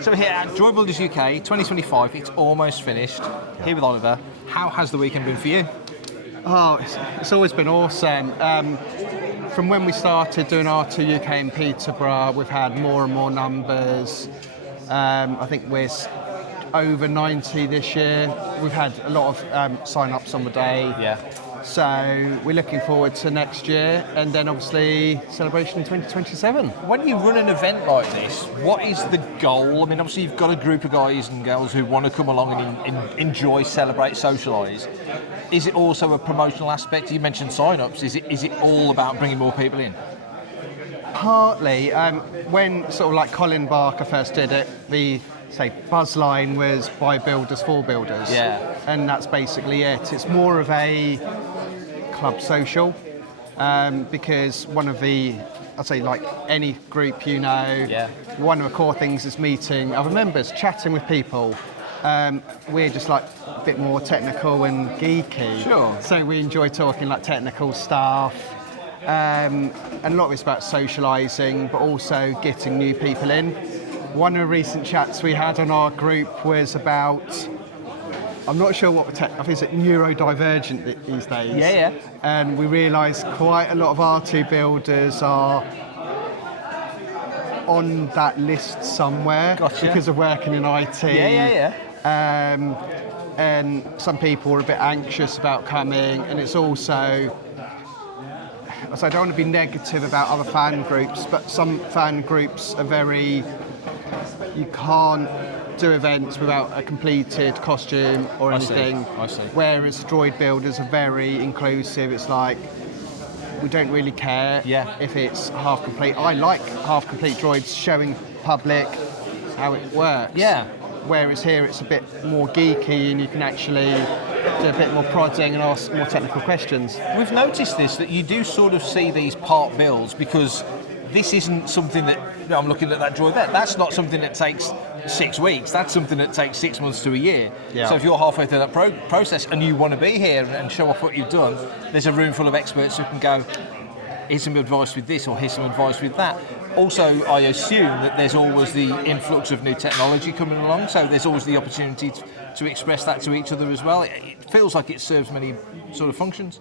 So we're here at Droid Builders UK 2025. It's almost finished. Here with Oliver. How has the weekend been for you? Oh, it's always been awesome. From when we started doing R2 UK in Peterborough, we've had more and more numbers. I think we're over 90 this year. We've had a lot of sign-ups on the day. Yeah. So we're looking forward to next year, and then obviously celebration in 2027. When you run an event like this, what is the goal? I mean, obviously you've got a group of guys and girls who want to come along and enjoy, celebrate, socialise. Is it also a promotional aspect? You mentioned sign-ups. Is it all about bringing more people in? Partly. When sort of like Colin Barker first did it, the buzz line was by builders for builders. Yeah. And that's basically it. It's more of a club social because one of the, I'd say like any group one of the core things is meeting other members, chatting with people. We're just like a bit more technical and geeky. Sure. So we enjoy talking like technical stuff. And a lot of it's about socialising, but also getting new people in. One of the recent chats we had on our group was about, I'm not sure what I think it's neurodivergent these days. Yeah. And we realised quite a lot of R2 builders are on that list somewhere because of working in IT. Yeah. And some people are a bit anxious about coming, and it's also, so I don't want to be negative about other fan groups, but some fan groups are very, you can't do events without a completed costume or anything. I see. Whereas Droid Builders are very inclusive. It's like, we don't really care if it's half complete. I like half complete droids showing public how it works. Yeah. Whereas here it's a bit more geeky and you can actually do a bit more prodding and ask more technical questions. We've noticed this, that you do sort of see these part builds, because this isn't something that, I'm looking at that droid there, that's not something that takes 6 weeks, that's something that takes 6 months to a year. Yeah. So if you're halfway through that process and you want to be here and show off what you've done, there's a room full of experts who can go, here's some advice with this or here's some advice with that. Also, I assume that there's always the influx of new technology coming along, so there's always the opportunity to express that to each other as well. It feels like it serves many sort of functions.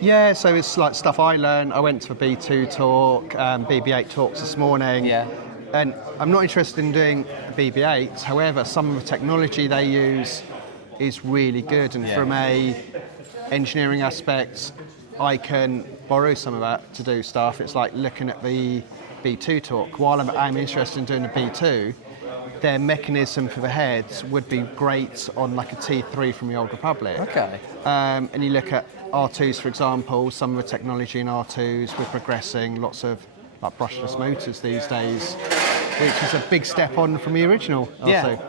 Yeah, so it's like stuff I learned. I went to a B2 talk, BB8 talks this morning. Yeah. And I'm not interested in doing BB8s, however, some of the technology they use is really good, and from a engineering aspect, I can borrow some of that to do stuff. It's like looking at the B2 talk. While I'm interested in doing a B2, their mechanism for the heads would be great on like a T3 from the Old Republic. Okay. And you look at R2s, for example, some of the technology in R2s, we're progressing, lots of like brushless motors these days, which is a big step on from the original R2. Yeah.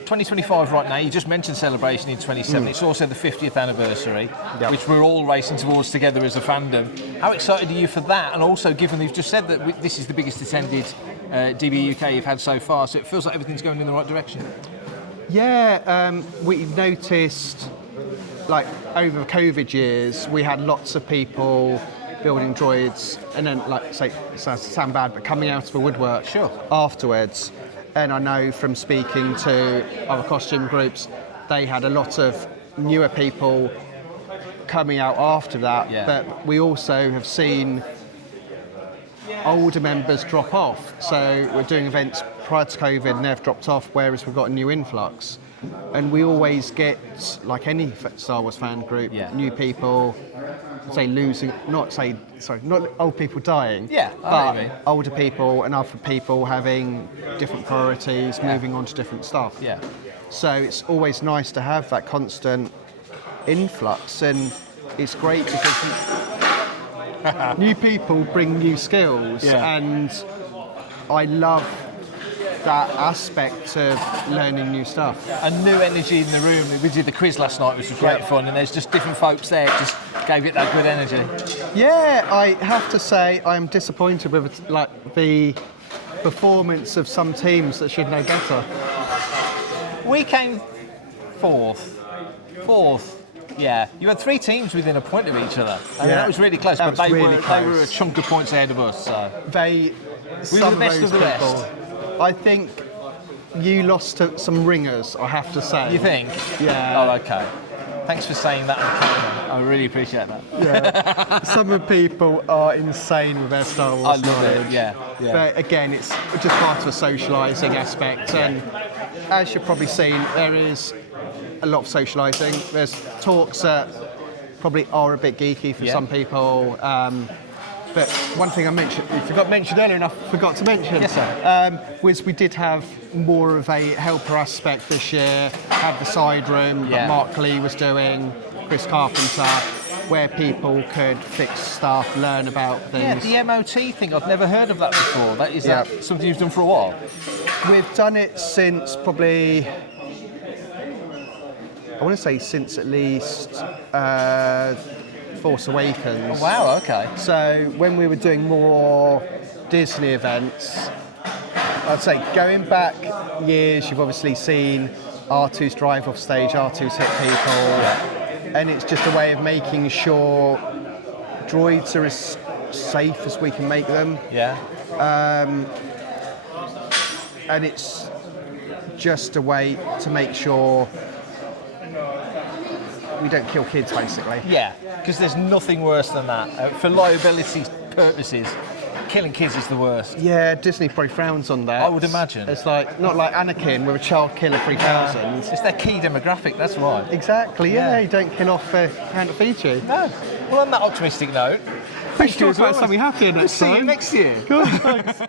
2025 right now, you just mentioned celebration in 27, it's also the 50th anniversary, which we're all racing towards together as a fandom. How excited are you for that? And also, given you've just said that this is the biggest attended DB UK you've had so far, so it feels like everything's going in the right direction. Yeah, we've noticed, like over the COVID years, we had lots of people building droids, and then like say, it sounds bad, but coming out of the woodwork afterwards. And I know from speaking to other costume groups, they had a lot of newer people coming out after that. Yeah. But we also have seen older members drop off. So we're doing events prior to COVID and they've dropped off, whereas we've got a new influx. And we always get, like any Star Wars fan group, new people, not old people dying, but older people and other people having different priorities, moving on to different stuff. Yeah. So it's always nice to have that constant influx, and it's great because new people bring new skills, and I love that aspect of learning new stuff. A new energy in the room. We did the quiz last night, which was great fun, and there's just different folks there. It just gave it that good energy. Yeah, I have to say I'm disappointed with like the performance of some teams that should know better. We came fourth. Yeah, you had 3 teams within a point of each other. I mean, that was really close, but they were a chunk of points ahead of us. So we were the best of the rest. I think you lost to some ringers, I have to say. You think? Yeah. Oh, okay. Thanks for saying that on camera. I really appreciate that. Yeah. Some of the people are insane with their Star Wars I love knowledge. it. Yeah. But again, it's just part of a socialising aspect. And as you've probably seen, there is a lot of socialising. There's talks that probably are a bit geeky for some people. But one thing I mentioned, you forgot to mention earlier, and I forgot to mention, Yes, sir. was we did have more of a helper aspect this year. Had the side room that Mark Lee was doing, Chris Carpenter, where people could fix stuff, learn about things. Yeah, the MOT thing, I've never heard of that before. That is that something you've done for a while? We've done it since probably, I want to say since at least Force Awakens. Oh, wow, okay. So when we were doing more Disney events, I'd say going back years, you've obviously seen R2's drive off stage, R2's hit people, and it's just a way of making sure droids are as safe as we can make them. Yeah. And it's just a way to make sure we don't kill kids, basically. Yeah, because there's nothing worse than that. For liability purposes, killing kids is the worst. Yeah, Disney probably frowns on that. I would imagine. It's like, not like Anakin with a child killer 3000. It's their key demographic, that's why. Exactly, yeah, you don't kill off hand to feed you. No. Well, on that optimistic note, Let's talk about something happier next time. See you next year. Cool, thanks.